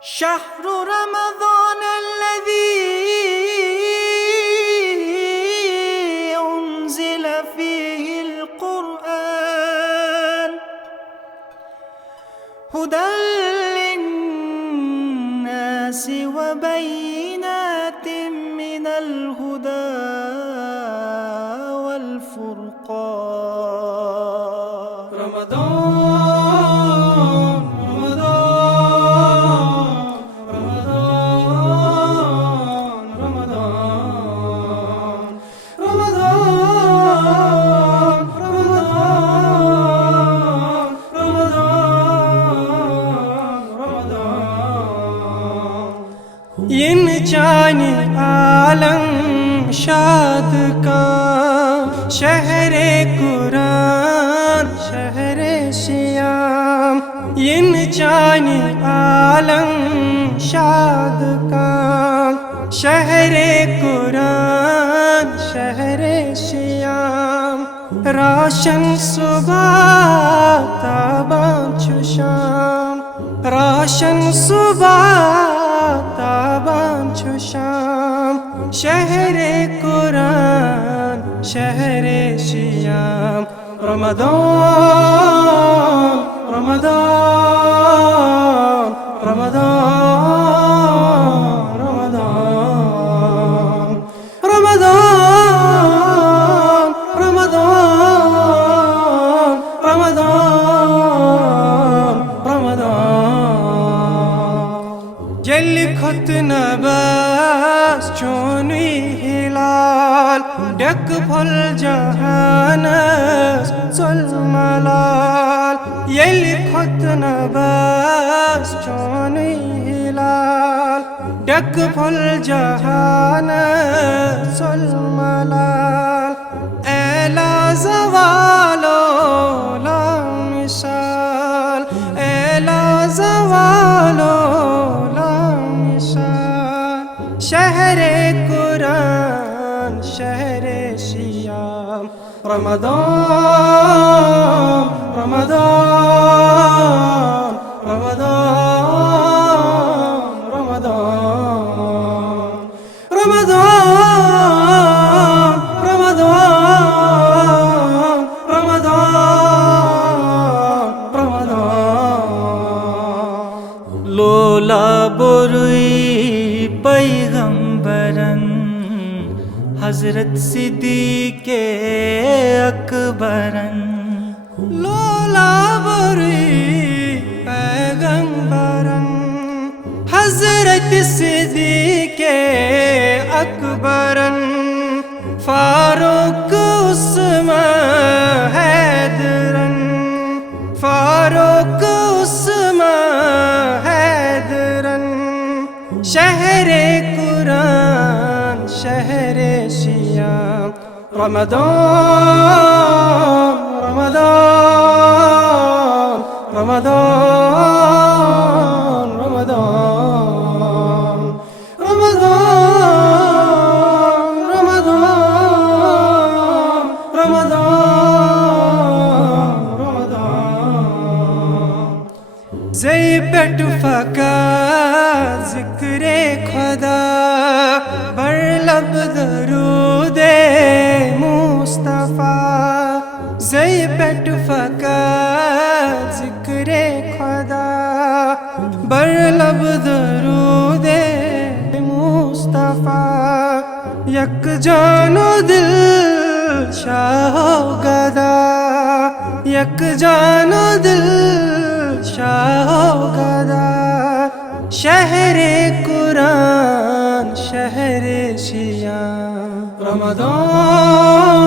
شهر رمضان الذي أنزل فيه القرآن هدى للناس وبينات من الهدى والفرقان. رمضان इन जाने आलम शाद का शहरे कुरान शहरे श्याम. इन जाने आलम शाद का शहरे कुरान शहरे श्याम. रोशन सुबह ताबां शाम रोशन सुबह ताबां शाम. शहरे कुरान शहरे श्याम. रमज़ान रमज़ान रमज़ान रमज़ान रमज़ान रमज़ान रमज़ान रमज़ान. जल खुत नबास चोनी हिलाल डक फल जहानस सुलमलाल. यल खुत नबास चोनी हिलाल डक फल जहानस सुलमलाल. एला ज़वालो ला मिसाल एला ज़वालो शहरे कुरान शहरे श्याम. रमज़ान रमज़ान रमज़ान रमज़ान रमज़ान रमज़ान रमज़ान रमज़ान. लोला बुरुई पैगंबरन हजरत सिद्दीक़े अकबरन. लोला बुरुई पैगंबरन हजरत सिद्दीक़े अकबरन. फारूक उस्मान हैदरन फारूक उस्मान हैदरन. शहरे कुरान शहरे श्याम. रमज़ान रमज़ान रमज़ान रमज़ान रमज़ान रमज़ान रमज़ान रमज़ान. ज़ै पेट फका ज़िक्रे खुदा बर लब दरूदे मुस्तफ़ा. ज़ै पेट फका ज़िक्रे खुदा बर लब दरूदे मुस्तफ़ा. यक जानो दिल शाहो गदा यक जानो दिल शाहो गदा. शहरे कुरान शहरे श्याम. रमज़ान